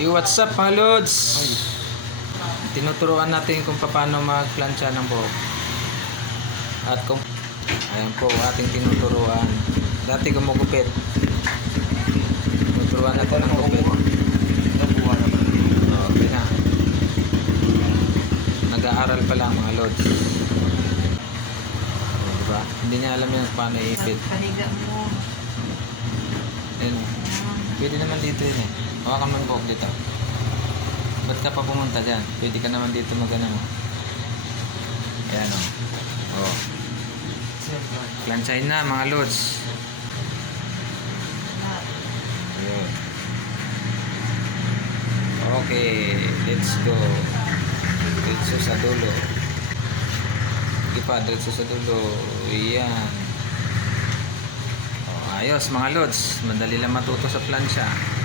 Yo, what's up mga lods? Tinuturuan natin kung paano magplansya ng buhok. At kung ayan po ating tinuturuan. Dati gumugupit. Tinuturuan natin ng gupit. Okay na. Nag-aaral pa lang mga lods. O, Diba? Hindi niya alam yan paano iipit. Pahiga mo. Ayun o. Pwede naman dito yun eh. Hawakan mo yung dito. Ba't ka pa pumunta dyan? Pwede ka naman dito mag-ano mo. Ayan o. Oh. Plansyahin na mga lods. Okay, let's go. Diretso sa dulo. Sige pa, diretso sa dulo. Ayan. Ayos mga lods. Madali lang matuto sa plansya.